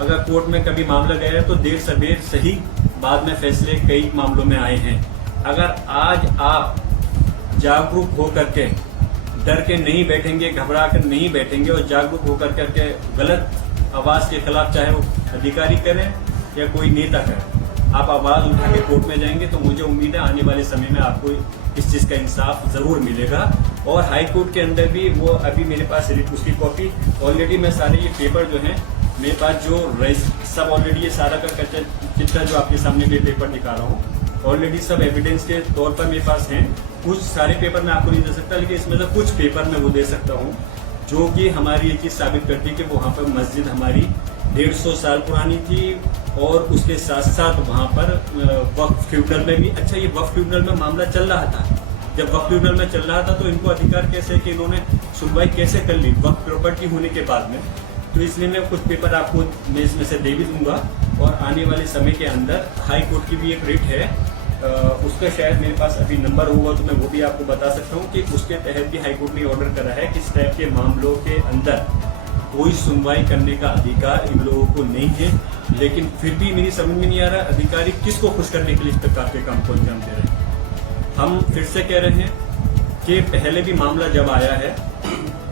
अगर कोर्ट में कभी मामला गया है तो देर सवेर सही बाद में फैसले कई मामलों में आए हैं। अगर आज आप जागरूक होकर के डर के नहीं बैठेंगे, घबरा कर नहीं बैठेंगे और जागरूक होकर करके गलत आवाज के खिलाफ, चाहे वो अधिकारी करें या कोई नेता करे, आप आवाज उठा के कोर्ट में जाएंगे तो मुझे उम्मीद है आने वाले समय में आपको इस चीज का इंसाफ जरूर मिलेगा। और हाई कोर्ट के अंदर भी वो अभी मेरे पास उसकी कॉपी ऑलरेडी, मैं सारे ये पेपर जो हैं मेरे पास जो सब ऑलरेडी ये सारा का चिट्ठा जो आपके सामने ये पेपर दिखा रहा हूँ ऑलरेडी सब एविडेंस के तौर पर मेरे पास हैं। कुछ सारे पेपर मैं आपको नहीं दे सकता, लेकिन इसमें से कुछ पेपर मैं वो दे सकता हूँ जो कि हमारी ये चीज साबित करती है कि वहाँ पर मस्जिद हमारी 150 साल पुरानी थी। और उसके साथ साथ वहाँ पर वक्फ ट्रिब्यूनल में भी, अच्छा ये वक्फ ट्रिब्यूनल में मामला चल रहा था, जब वक्फ ट्रिब्यूनल में चल रहा था तो इनको अधिकार कैसे कि इन्होंने सुनवाई कैसे कर ली वक्फ प्रॉपर्टी होने के बाद में। तो इसलिए मैं कुछ पेपर आपको मैं इसमें से दे भी दूंगा। और आने वाले समय के अंदर हाई कोर्ट की भी एक रिट है, उसका शायद मेरे पास अभी नंबर होगा तो मैं वो भी आपको बता सकता हूँ कि उसके तहत भी हाई कोर्ट ने ऑर्डर करा है कि इस टाइप के मामलों के अंदर कोई सुनवाई करने का अधिकार इन लोगों को नहीं है। लेकिन फिर भी मेरी समझ में नहीं आ रहा अधिकारी किसको खुश करने के लिए इस प्रकार के काम को अंजाम दे रहे हैं। हम फिर से कह रहे हैं कि पहले भी मामला जब आया है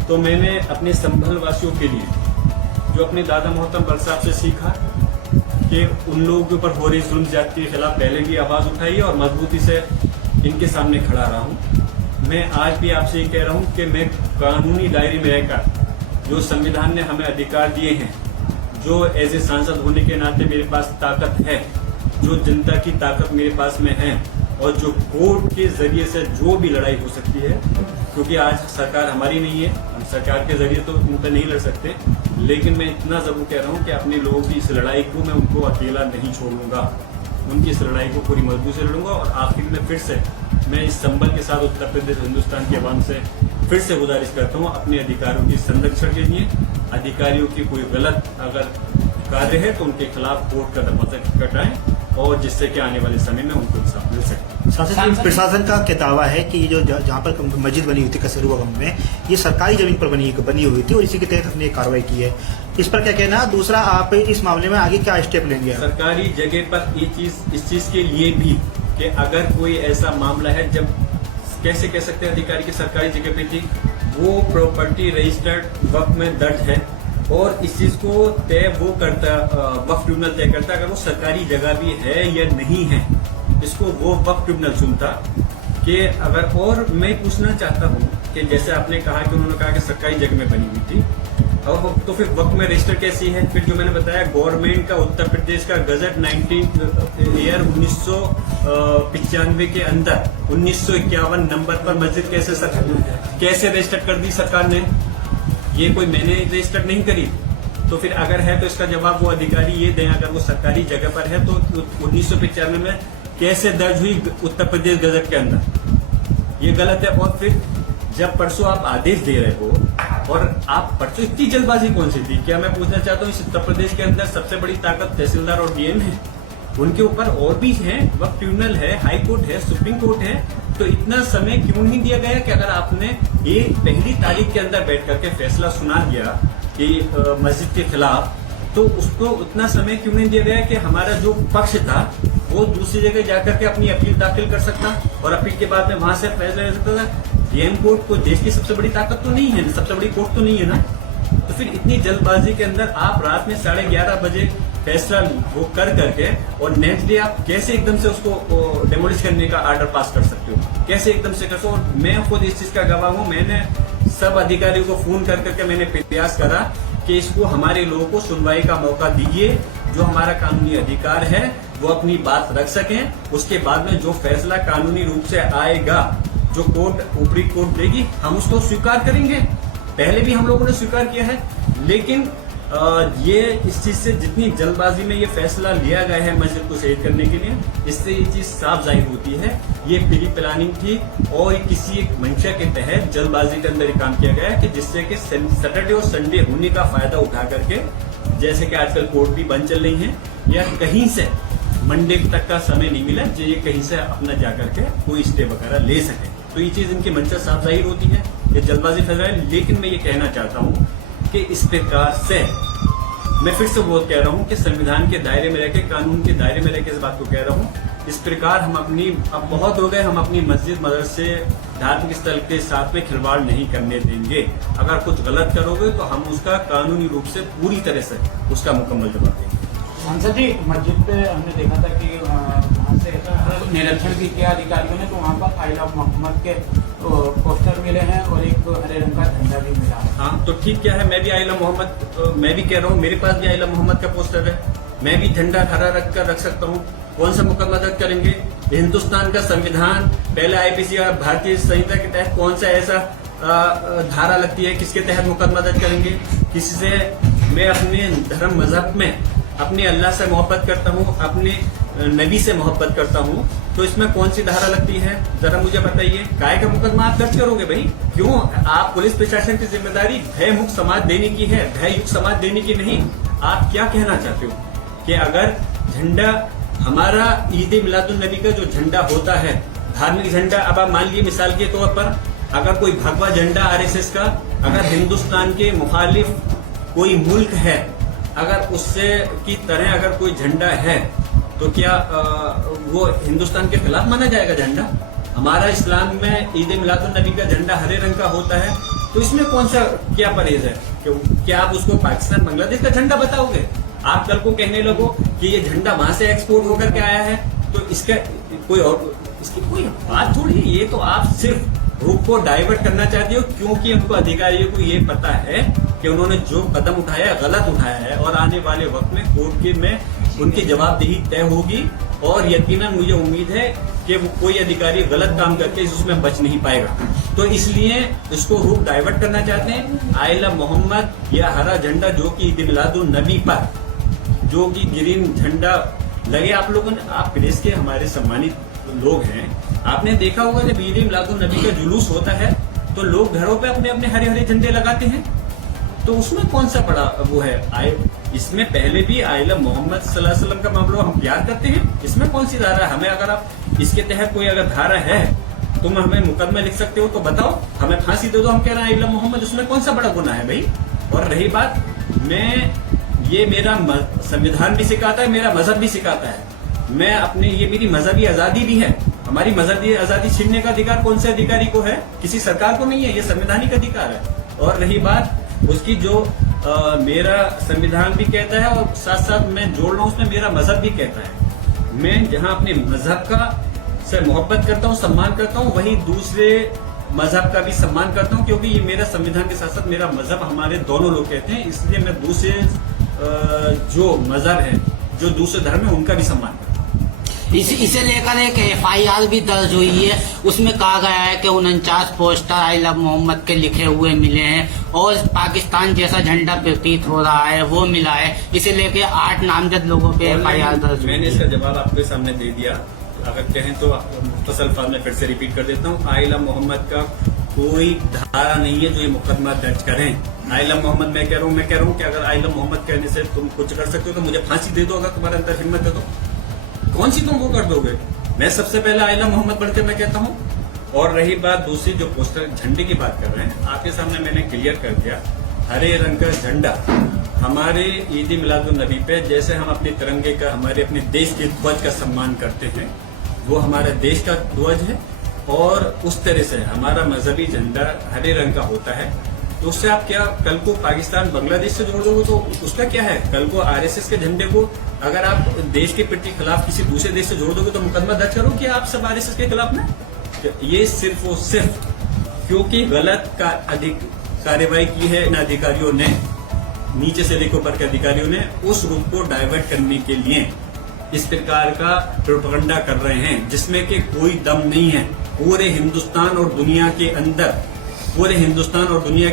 तो मैंने अपने संभल वासियों के लिए जो अपने दादा मोहतरम बल साहब से सीखा कि उन लोगों के ऊपर हो रही जुल्म ज्यादती के खिलाफ पहले भी आवाज उठाई है और मजबूती से इनके सामने खड़ा रहा हूं। मैं आज भी आपसे ये कह रहा हूं कि मैं कानूनी दायरे में रहकर जो संविधान ने हमें अधिकार दिए हैं, जो एज ए सांसद होने के नाते मेरे पास ताकत है, जो जनता की ताकत मेरे पास में है और जो कोर्ट के जरिए से जो भी लड़ाई हो सकती है, क्योंकि आज सरकार हमारी नहीं है, हम सरकार के जरिए तो उन पर नहीं लड़ सकते, लेकिन मैं इतना जरूर कह रहा हूँ कि अपने लोगों की इस लड़ाई को मैं उनको अकेला नहीं छोड़ूंगा, उनकी इस लड़ाई को पूरी मजबूती से लड़ूंगा। और आखिर में फिर से मैं इस संबल के साथ उत्तर प्रदेश हिंदुस्तान के अवाम से फिर से गुजारिश करता हूँ अपने अधिकारियों की संरक्षण के लिए। अधिकारियों की कोई गलत अगर कार्य है तो उनके खिलाफ कोर्ट का दरवाजा कटाएं और जिससे कि आने वाले समय में उनको इंसाफ मिल सके। प्रशासन का क्या दावा है कि ये जो जहाँ पर मस्जिद बनी हुई थी कस्तूरबा गांव में, ये सरकारी जमीन पर बनी हुई थी और इसी के तहत हमने कार्रवाई की है, इस पर क्या कहना? दूसरा, आप इस मामले में आगे क्या स्टेप लेंगे? सरकारी जगह पर ये चीज इस चीज के लिए भी कि अगर कोई ऐसा मामला है, जब कैसे कह सकते हैं अधिकारी की सरकारी जगह पे थी, वो प्रॉपर्टी रजिस्टर्ड वक्त में दर्ज है और इस चीज को तय वो करता, वक्फ ट्रिब्यूनल तय करता अगर वो सरकारी जगह भी है या नहीं है, इसको वो वक्फ ट्रिब्यूनल चुनता कि अगर। और मैं पूछना चाहता हूँ कि जैसे आपने कहा कि उन्होंने कहा कि सरकारी जगह में बनी हुई थी, अब तो फिर वक्त में रजिस्टर कैसी है? फिर जो मैंने बताया गवर्नमेंट का उत्तर प्रदेश का गजट 1995 के अंदर 1951 नंबर पर मस्जिद कैसे रजिस्टर कर दी सरकार ने? ये कोई मैंने रजिस्टर नहीं करी। तो फिर अगर है तो इसका जवाब वो अधिकारी ये दें, अगर वो सरकारी जगह पर है तो 1995 में कैसे दर्ज हुई उत्तर प्रदेश गजट के अंदर? ये गलत है। और फिर जब परसों आप आदेश दे रहे हो और आप परसों इतनी जल्दबाजी कौन सी थी? क्या मैं पूछना चाहता हूँ, इस उत्तर प्रदेश के अंदर सबसे बड़ी ताकत तहसीलदार और डीएम है, उनके ऊपर और भी है, वक्फ ट्रिब्यूनल है, हाई कोर्ट है, सुप्रीम कोर्ट है, तो इतना समय क्यों नहीं दिया गया कि अगर आपने ये पहली तारीख के अंदर बैठ करके फैसला सुना दिया कि मस्जिद के खिलाफ, तो उसको उतना समय क्यों नहीं दिया गया कि हमारा जो पक्ष था वो दूसरी जगह जाकर के अपनी अपील दाखिल कर सकता और अपील के बाद में वहां से फैसला ले सकता था। डीएम कोर्ट को देश की सबसे बड़ी ताकत तो नहीं है, सबसे बड़ी कोर्ट तो नहीं है ना। तो फिर इतनी जल्दबाजी के अंदर आप रात में 11:30 बजे फैसला वो कर करके और नेक्स्ट डे आप कैसे एकदम से उसको डेमोलिश करने का आर्डर पास कर सकते हो? कैसे एकदम से कर सकते हो? मैं खुद इस चीज का गवाह हूँ। मैंने सब अधिकारियों को फोन कर करके मैंने प्रयास करा कि इसको हमारे लोगों को सुनवाई का मौका दीजिए, जो हमारा कानूनी अधिकार है वो अपनी बात रख सकें। उसके बाद में जो फैसला कानूनी रूप से आएगा, जो कोर्ट ऊपरी कोर्ट देगी, हम उसको स्वीकार करेंगे। पहले भी हम लोगों ने स्वीकार किया है, लेकिन ये इस चीज से जितनी जल्दबाजी में ये फैसला लिया गया है मस्जिद को शहीद करने के लिए, इससे ये चीज साफ जाहिर होती है ये प्री प्लानिंग थी और किसी एक मंशा के तहत जल्दबाजी के अंदर काम किया गया है कि जिससे कि सैटरडे और संडे होने का फायदा उठा करके, जैसे कि आजकल कोर्ट भी बंद चल रही है या कहीं से मंडे तक का समय नहीं मिला जो ये कहीं से अपना जाकर के कोई स्टे वगैरह ले सके, तो ये चीज इनकी मंशा साफ जाहिर होती है, ये जल्दबाजी फैसला है। लेकिन मैं ये कहना चाहता हूँ कि इस प्रकार से मैं फिर से बहुत कह रहा हूँ कि संविधान के दायरे में रहकर, कानून के दायरे में रहकर इस बात को कह रहा हूँ। इस प्रकार हम अपनी, अब बहुत हो गए, हम अपनी मस्जिद मदरसे धार्मिक स्थल के साथ में खिलवाड़ नहीं करने देंगे। अगर कुछ गलत करोगे तो हम उसका कानूनी रूप से पूरी तरह से उसका मुकम्मल जवाब देंगे। सांसद जी, मस्जिद पे हमने देखा था कि वहाँ से निरीक्षण भी किया अधिकारियों ने, तो वहाँ पर आई लव मोहम्मद के पोस्टर मिले हैं और एक हरे रंग का झंडा भी मिला है। हाँ, तो ठीक क्या है, मैं भी आई लव मोहम्मद, मैं भी कह रहा हूँ, मेरे पास भी आई लव मोहम्मद का पोस्टर है, मैं भी झंडा हरा रख सकता हूँ। कौन सा मुकदमा दर्ज करेंगे? हिंदुस्तान का संविधान, पहले आईपीसी और भारतीय संहिता के तहत कौन सा ऐसा धारा लगती है, किसके तहत मुकदमा दर्ज करेंगे? किसी से, मैं अपने धर्म मजहब में अपने अल्लाह से मोहब्बत करता हूँ, अपने नबी से मोहब्बत करता हूँ, तो इसमें कौन सी धारा लगती है? जरा मुझे बताइए। काय का मुकदमा आप दर्ज करोगे भाई? क्यों? आप पुलिस प्रशासन की जिम्मेदारी भय मुक्त समाज देने की है, भय युक्त समाज देने की नहीं। आप क्या कहना चाहते हो कि अगर झंडा हमारा ईद मिलादुन नबी का जो झंडा होता है, धार्मिक झंडा, अब आप मान लीजिए मिसाल के तौर पर अगर कोई भगवा झंडा आरएसएस का, अगर हिंदुस्तान के मुखालिफ कोई मुल्क है, अगर उससे की तरह अगर कोई झंडा है, तो क्या वो हिंदुस्तान के खिलाफ माना जाएगा झंडा? हमारा इस्लाम में ईद मिलादुन नबी का झंडा हरे रंग का होता है, तो इसमें कौन सा क्या परहेज है? क्या आप उसको पाकिस्तान बांग्लादेश का झंडा बताओगे? आप कल को कहने लगो कि ये झंडा वहां से एक्सपोर्ट होकर के आया है, तो इसका कोई और, इसकी कोई बात थोड़ी है। ये तो आप सिर्फ रुख को डाइवर्ट करना चाहते हो, क्योंकि उनको अधिकारियों को ये पता है कि उन्होंने जो कदम उठाया गलत उठाया है, और आने वाले वक्त में कोर्ट के में उनकी जवाबदेही तय होगी, और यकीनन मुझे उम्मीद है कि वो कोई अधिकारी गलत काम करके उसमें बच नहीं पाएगा। तो इसलिए इसको रुख डाइवर्ट करना चाहते हैं। आई लव मोहम्मद या हरा झंडा जो कि ईद मिलादुन नबी पर जो कि ग्रीन झंडा लगे, आप लोगों ने, आप प्रेस के हमारे सम्मानित लोग हैं, आपने देखा होगा जब ईद मिलादुन नबी का जुलूस होता है तो लोग घरों पे अपने अपने हरे हरे झंडे लगाते हैं, तो उसमें कौन सा बड़ा वो है? इसमें पहले भी आई लव मोहम्मद सल्लल्लाहु अलैहि वसल्लम का मामला हम प्यार करते हैं, इसमें कौन सी धारा है? हमें अगर आप इसके तहत कोई अगर धारा है, तुम हमें मुकदमा लिख सकते हो तो बताओ, हमें फांसी दे दो, हम कह रहे हैं आई लव मोहम्मद, उसमें कौन सा बड़ा गुनाह है भाई? और रही बात, ये मेरा संविधान भी सिखाता है, मेरा मजहब भी सिखाता है, मैं अपने, ये मेरी मजहबी आजादी भी है। हमारी मजहबी आजादी छीनने का अधिकार कौन से अधिकारी को है? किसी सरकार को नहीं है, ये संवैधानिक अधिकार है। और रही बात उसकी, जो मेरा संविधान भी कहता है और साथ साथ मैं जोड़ रहा हूँ उसमें मेरा मजहब भी कहता है, मैं जहाँ अपने मजहब का से मोहब्बत करता हूँ, सम्मान करता हूँ, वहीं दूसरे मजहब का भी सम्मान करता हूँ, क्योंकि ये मेरा संविधान के साथ साथ मेरा मजहब, हमारे दोनों लोग कहते हैं, इसलिए मैं दूसरे जो मजहब है, जो दूसरे धर्म है, उनका भी सम्मान करता हूँ। इसे लेकर एक FIR भी दर्ज हुई है, उसमें कहा गया है कि 49 पोस्टर आई लव मोहम्मद के लिखे हुए मिले हैं और पाकिस्तान जैसा झंडा प्रतीत हो रहा है वो मिला है। इसे लेके 8 नामजद लोगों पे FIR दर्ज हुई। मैंने इसका जवाब आपके सामने दे दिया, अगर कहें तो मुख्तसर अल्फाज में फिर से रिपीट कर देता हूँ। आई लव मोहम्मद का कोई धारा नहीं है जो ये मुकदमा दर्ज करें। आई लव मोहम्मद मैं कह रहा हूँ कि अगर आई लव मोहम्मद कहने से तुम कुछ कर सकते हो तो मुझे फांसी दे दो, अगर तुम्हारे अंदर हिम्मत है तो। कौन सी तुम वो कर दोगे? मैं सबसे पहले आई लव मोहम्मद पढ़ के मैं कहता हूँ। और रही बात दूसरी, जो पोस्टर झंडे की बात कर रहे हैं, आपके सामने मैंने क्लियर कर दिया, हरे रंग का झंडा हमारे ईद मिलादुन नबी पे, जैसे हम अपने तिरंगे का, हमारे अपने देश के ध्वज का सम्मान करते हैं, वो हमारे देश का ध्वज है, और उस तरह से हमारा मजहबी झंडा हरे रंग का होता है। तो उससे आप क्या कल को पाकिस्तान बांग्लादेश से जोड़ दोगे तो उसका क्या है? कल को आरएसएस के झंडे को अगर आप देश के प्रति खिलाफ किसी दूसरे देश से जोड़ दोगे तो मुकदमा दर्ज करो कि आप सब आरएसएस के खिलाफ में। ये सिर्फ और सिर्फ क्योंकि गलत कार्यवाही की है इन अधिकारियों ने, नीचे से लेकर ऊपर के अधिकारियों ने, उस रूप को डाइवर्ट करने के लिए इस प्रकार का प्रोपेगेंडा कर रहे हैं जिसमें कि कोई दम नहीं है। पूरे हिंदुस्तान और दुनिया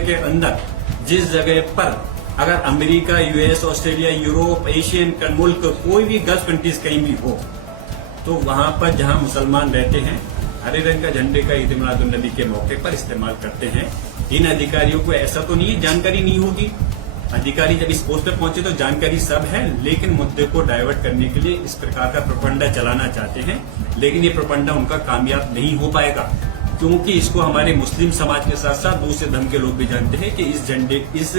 के अंदर जिस जगह पर अगर America, US, Australia, Europe, Asian मुल्क, कोई भी गल्फ कंट्रीज कहीं भी हो, तो वहां पर जहां मुसलमान रहते हैं, हरे रंग का झंडे का ईद मिलादुन नबी के मौके पर इस्तेमाल करते हैं। इन अधिकारियों को ऐसा तो नहीं है जानकारी नहीं होगी, अधिकारी जब इस पोस्ट पर पहुंचे तो जानकारी सब है, लेकिन मुद्दे को डाइवर्ट करने के लिए इस प्रकार का प्रोपेगेंडा चलाना चाहते हैं। लेकिन ये प्रोपेगेंडा उनका कामयाब नहीं हो पाएगा, क्योंकि इसको हमारे मुस्लिम समाज के साथ साथ दूसरे धर्म के लोग भी जानते हैं कि इस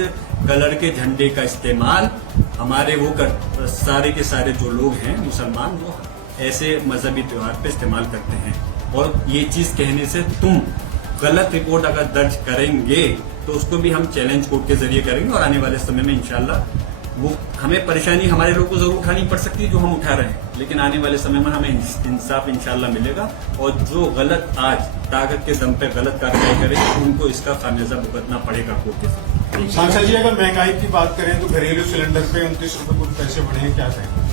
कलर के झंडे का इस्तेमाल हमारे वो सारे के सारे जो लोग हैं मुसलमान, वो ऐसे मजहबी त्योहार पे इस्तेमाल करते हैं। और ये चीज कहने से तुम गलत रिपोर्ट अगर दर्ज करेंगे तो उसको भी हम चैलेंज कोर्ट के जरिए करेंगे और आने वाले समय में इंशाल्लाह वो हमें परेशानी हमारे लोगों को जरूर उठानी पड़ सकती है जो हम उठा रहे हैं, लेकिन आने वाले समय में हमें इंसाफ इंशाल्लाह मिलेगा। और जो गलत आज ताकत के दम पे गलत कार्रवाई करेंगे उनको इसका खामियाजा भुगतना पड़ेगा कोर्ट के साथ। सांसद जी, अगर महंगाई की बात करें तो घरेलू सिलेंडर पे 29 रुपए कुछ पैसे बढ़े हैं, क्या कहें?